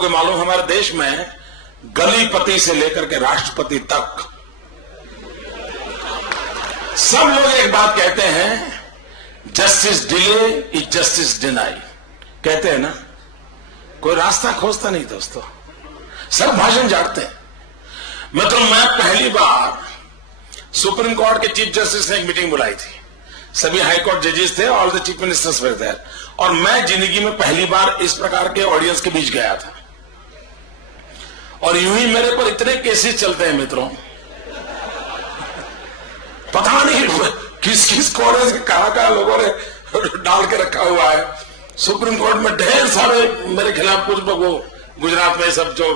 को मालूम, हमारे देश में गलीपति से लेकर के राष्ट्रपति तक सब लोग एक बात कहते हैं, justice delay is justice deny. कहते हैं ना, कोई रास्ता खोजता नहीं दोस्तों, सब भाषण झाड़ते हैं। मतलब मैं पहली बार सुप्रीम कोर्ट के चीफ जस्टिस ने एक मीटिंग बुलाई थी, सभी हाई कोर्ट जजेस थे, all the chief ministers were there, और मैं जिंदगी में पहली बार इस प्रकार के ऑडियंस के बीच गया था। और यूं ही मेरे पर इतने केसेस चलते हैं मित्रों, पता नहीं किस किस कोने से कहां लोगों ने डाल के रखा हुआ है। सुप्रीम कोर्ट में ढेर सारे मेरे खिलाफ कुछ लोग, गुजरात में सब जो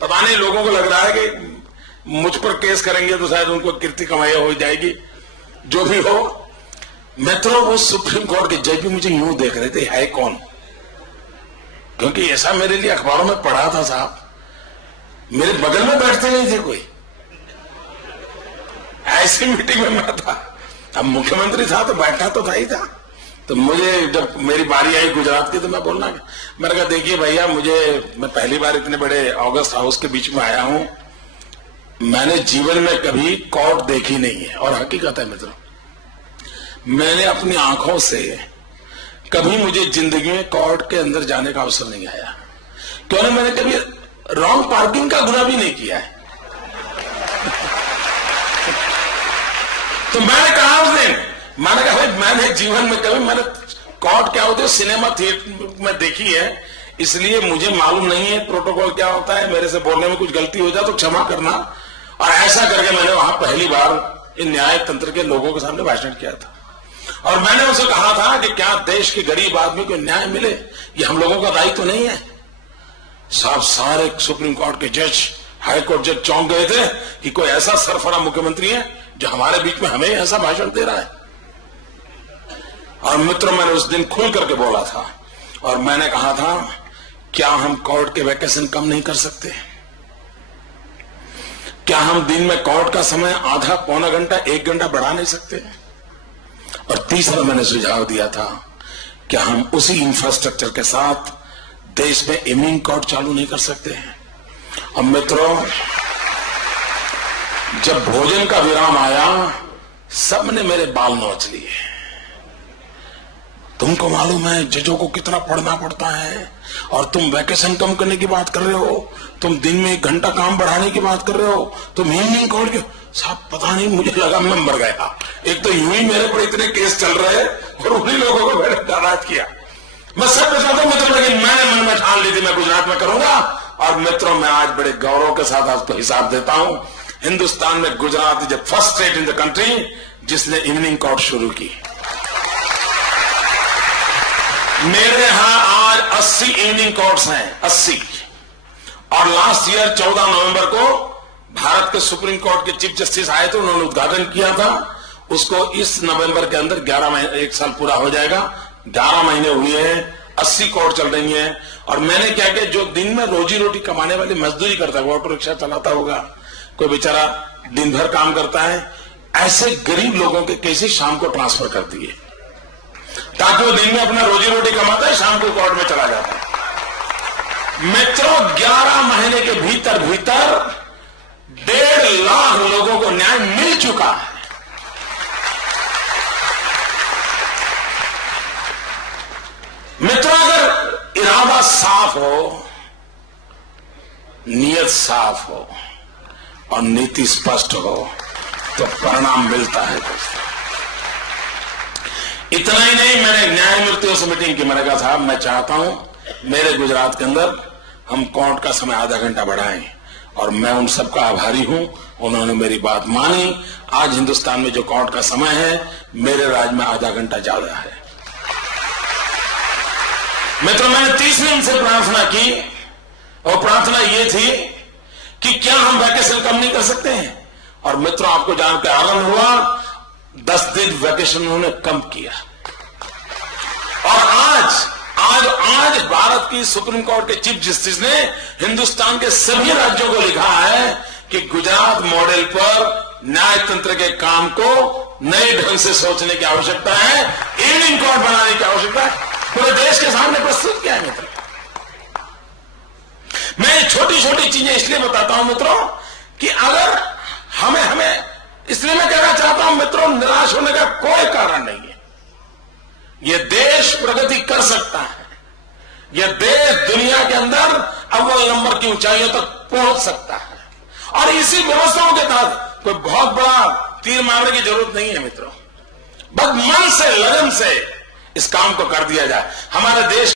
पता नहीं, लोगों को लग रहा है कि मुझ पर केस करेंगे तो शायद उनको कीर्ति कमाई हो जाएगी। जो भी हो मित्रों, वो सुप्रीम कोर्ट के जज भी मुझे यूं देख रहे थे, है कौन? क्योंकि ऐसा मेरे लिए अखबारों में पढ़ा था साहब, मेरे बगल में बैठते नहीं थे कोई। ऐसी मीटिंग में मैं था, अब मुख्यमंत्री था तो बैठा तो था ही था। तो मुझे जब मेरी बारी आई गुजरात की तो मैं बोलना, मैंने कहा देखिए भैया, मैं पहली बार इतने बड़े ऑगस्ट हाउस के बीच में आया हूं, मैंने जीवन में कभी कोर्ट देखी नहीं है। और हकीकत है मित्रों, मैंने अपनी आंखों से कभी मुझे जिंदगी में कोर्ट के अंदर जाने का अवसर नहीं आया, क्योंकि मैंने कभी रॉन्ग पार्किंग का गुनाह भी नहीं किया है। तो मैंने कहा उस दिन, मैंने कहा भाई मैंने जीवन में कभी, मैंने कोर्ट क्या होती है सिनेमा थिएटर में देखी है, इसलिए मुझे मालूम नहीं है प्रोटोकॉल क्या होता है। मेरे से बोलने में कुछ गलती हो जाए तो क्षमा करना। और ऐसा करके मैंने वहां पहली बार इन न्याय तंत्र के लोगों के सामने भाषण किया था, और मैंने उनसे कहा था कि क्या देश के गरीब आदमी को न्याय मिले, ये हम लोगों का दायित्व तो नहीं है। साहब सारे सुप्रीम कोर्ट के जज, हाई कोर्ट जज चौंक गए थे कि कोई ऐसा सरफरा मुख्यमंत्री है जो हमारे बीच में हमें ऐसा भाषण दे रहा है। और मित्रों, मैंने उस दिन खुल करके बोला था, और मैंने कहा था, क्या हम कोर्ट के वैकेशन कम नहीं कर सकते? क्या हम दिन में कोर्ट का समय आधा पौना घंटा 1 घंटा बढ़ा नहीं सकते? और तीसरा मैंने सुझाव दिया था, क्या हम उसी इंफ्रास्ट्रक्चर के साथ देश में इवनिंग कोर्ट चालू नहीं कर सकते हैं? और मित्रों, जब भोजन का विराम आया, सबने मेरे बाल नोच लिए। तुमको मालूम है जजों को कितना पढ़ना पड़ता है, और तुम वैकेशन कम करने की बात कर रहे हो, तुम दिन में 1 घंटा काम बढ़ाने की बात कर रहे हो, तुम इवनिंग कोर्ट के। साहब पता नहीं, मुझे लगा मैं मर गया। एक तो यूं ही मेरे पर इतने केस चल रहे हैं, और उन्हीं लोगों को मैंने नाराज किया। मैं सब बताता हूं मित्रों, लेकिन मैंने मन में ठान ली थी मैं गुजरात में करूंगा। और मित्रों, मैं आज बड़े गौरव के साथ आपको हिसाब देता हूं, हिंदुस्तान में Gujarat is the first state in the country जिसने इवनिंग कोर्ट शुरू की। मेरे यहां आज 80 इवनिंग कोर्ट्स हैं, 80। और लास्ट ईयर 14 नवंबर को भारत के सुप्रीम कोर्ट के चीफ जस्टिस आए थे, उन्होंने उद्घाटन किया था। उसको इस नवंबर के अंदर 11 महीने, 1 साल पूरा हो जाएगा। 11 महीने हुए हैं, 80 कोर्ट चल रही हैं। और मैंने क्या किया, जो दिन में रोजी रोटी कमाने वाली मजदूरी करता है, वो ऑटो रिक्शा चलाता होगा, कोई बेचारा दिन भर काम करता है, ऐसे गरीब लोगों के केसेस शाम को ट्रांसफर कर दिए, ताकि वो दिन में अपना रोजी रोटी कमाता है, शाम को कोर्ट में चला जाता है। मित्रों, 11 महीने के भीतर भीतर 1.5 लाख लोगों को न्याय मिल चुका है। मित्रों, अगर इरादा साफ हो, नियत साफ हो और नीति स्पष्ट हो तो परिणाम मिलता है दोस्तों। इतना ही नहीं, मैंने न्यायमूर्तियों से मीटिंग की, मैंने कहा साहब मैं चाहता हूं मेरे गुजरात के अंदर हम कोर्ट का समय आधा घंटा बढ़ाएं, और मैं उन सबका आभारी हूं, उन्होंने मेरी बात मानी। आज हिंदुस्तान में जो कोर्ट का समय है, मेरे राज्य में आधा घंटा ज्यादा है। मित्रों, मैंने तीसरी उनसे प्रार्थना की, और प्रार्थना ये थी कि क्या हम वैकेशन कम नहीं कर सकते हैं? और मित्रों, आपको जानकर आनंद हुआ, 10 दिन वैकेशन उन्होंने कम किया। और आज भारत की सुप्रीम कोर्ट के चीफ जस्टिस ने हिंदुस्तान के सभी राज्यों को लिखा है कि गुजरात मॉडल पर न्याय तंत्र के काम को नए ढंग से सोचने की आवश्यकता है, इवनिंग कोर्ट बनाने की आवश्यकता है। पूरे देश के सामने प्रस्तुत किया है मित्र। छोटी छोटी चीजें इसलिए बताता हूं मित्रों कि अगर हमें इसलिए मैं कहना चाहता हूं मित्रों, निराश होने का कोई कारण नहीं है। यह देश प्रगति कर सकता है, यह देश दुनिया के अंदर अव्वल नंबर की ऊंचाइयों तक पहुंच सकता है। और इसी व्यवस्थाओं के तहत कोई बहुत बड़ा तीर मारने की जरूरत नहीं है मित्रों, बस मन से, लगन से इस काम को कर दिया जाए। हमारे देश